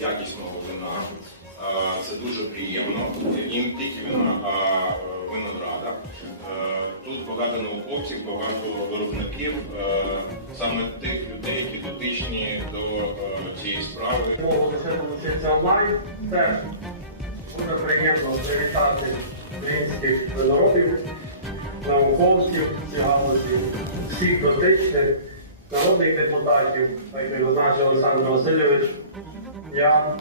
якісного вина. Е, Це дуже приємно. Не тільки вина, а е, винограда. Е, Тут багато науковців, багато виробників, саме тих людей, які дотичні до цієї справи. Це дуже приємно привітати українських виноробів, науковців ці галузі, всіх дотичних, народних депутатів, як зазначив Олександр Васильович. Я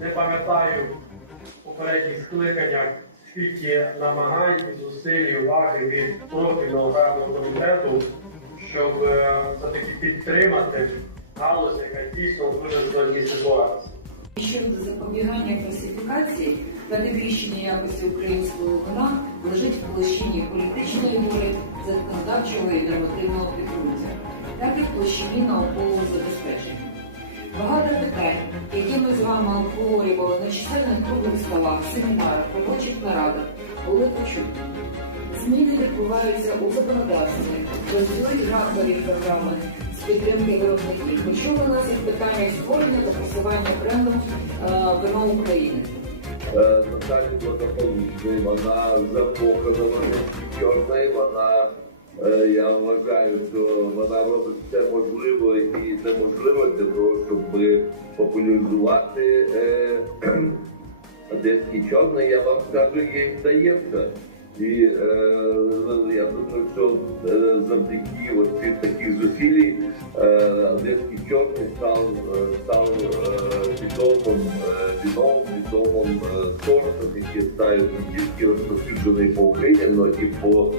не пам'ятаю попередніх скликаннях, скільки намагань, зусиль, і уваги від профільного аграрного комітету, щоб е, все-таки підтримати галузь, яка дійсно дуже складній ситуації. Щодо запобігання класифікації та підвищення якості українського вина лежить в площині політичної волі, законодавчого і нормативного підґрунтя, так і в площині наукового забезпечення. Багато питань, які ми з вами обговорювали на чисельних круглих столах, семінарах, робочих нарадах, були почуті. Зміни відбуваються у законодавстві, розділить гранторів програми з підтримки виробників. Почули нас і питання створення та просування бренду е, вино України. Е, Наталі благополучної, вона закохана, вона і вона, е, я вважаю, що вона робить все можливе і неможливе для того, щоб популяризувати е, одеський чорний, я вам скажу, їй вдається. І е, я думаю, що е, завдяки оці цих таких зусилій е, одеський чорний став, став відомим віном, відомим сортом, який стає не тільки розповсюджений по Україні, але і по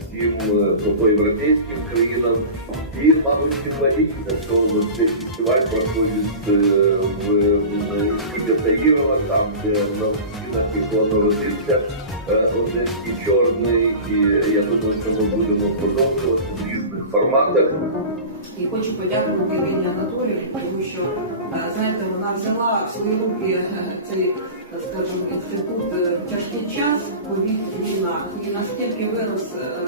всім е, європейським країнам. І, мабуть, символічно, що цей фестиваль проходить е, в Таїрова, там, де на стінах якого народився е, Одеський чорний. І я думаю, що ми будемо продовжувати в різних форматах. І хочу подякувати Ірині Анатоліївні, тому що е, знаєте, вона взяла в свої руки е, цей, скажімо, інститут е, тяжкий час, ковід війна, і наскільки вирос е,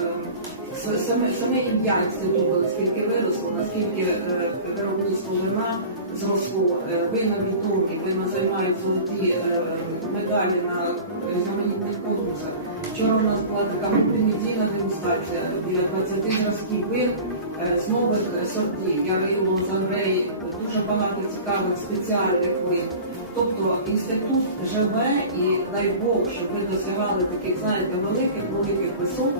саме, саме ім'я інституту, наскільки виросло, наскільки е, виробництво вина зросло, е, вина відомі, вина займають золоті е, медалі на різноманітних конкурсах. Вчора у нас була така мультимедійна дегустація біля 20 зразків вин е, з нових е, сортів. Ярило, Загрей, дуже багато цікавих спеціальних вин. Тобто інститут живе і дай Бог, щоб ви досягали таких, знаєте, великих великих висот,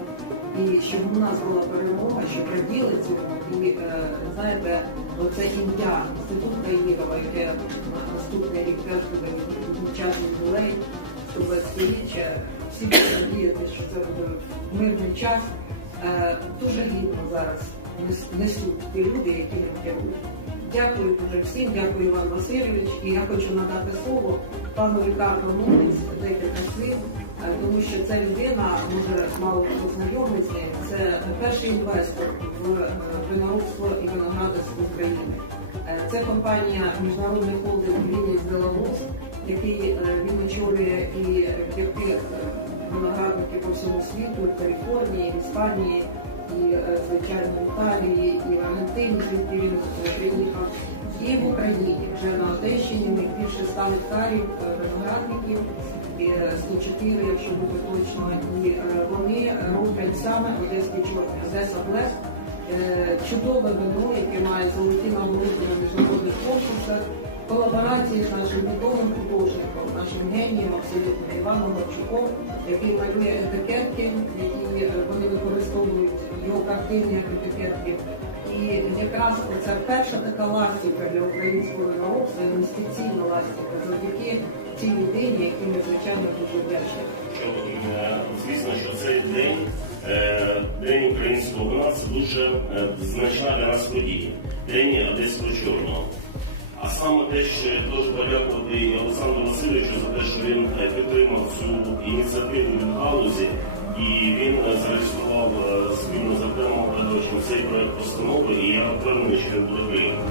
і щоб у нас була перемога, щоб раділи цьому. І е, знаєте, оце ім'я інститут Каїрова, яке наступний рік теж буде відмічати ювілей, 120-річчя, всі надіяти, що це буде в мирний час. Е, Дуже гідно зараз несуть ті люди, які не керують. Дякую дуже всім, дякую Іван Васильович. І я хочу надати слово пану Рікарду Мовець, декілька слів, тому що ця людина, може мало хто знайомий з нею, це перший інвестор в е, виноробство і виноградарство України. Е, Це компанія Міжнародний холдинг Вінніс Беларус, який він очолює і який виноградники по всьому світу, в Каліфорнії, в Іспанії, і е, звичайно в Італії, і в Аргентині, звідки він е, приїхав. І в Україні вже на Одещині них більше 100 гектарів е, виноградників, е, 104, якщо бути точно, і е, вони роблять саме одеський чорний, Одеса Блест. Е, чудове вино, яке має золоті нагороди на міжнародних конкурсах, колаборації з нашим відомим художником, нашим генієм абсолютно Іваном Марчуком, який малює етикетки, які е, вони використовують його картини етикетки. І якраз це перша така ластівка для українського виноробства, інвестиційна ластівка завдяки цій людині, якій ми звичайно дуже вдячні. е, звісно, що цей день, е, день українського вина, це дуже значна для нас подія. День одеського чорного. А саме те, що я дуже подякувати і Олександру Васильовичу за те, що він е, підтримав цю ініціативу від галузі, і він е, зареєстрував е, спільно з Артемом Федоровичем цей проект постанови, і я впевнений, що він буде прийнятий.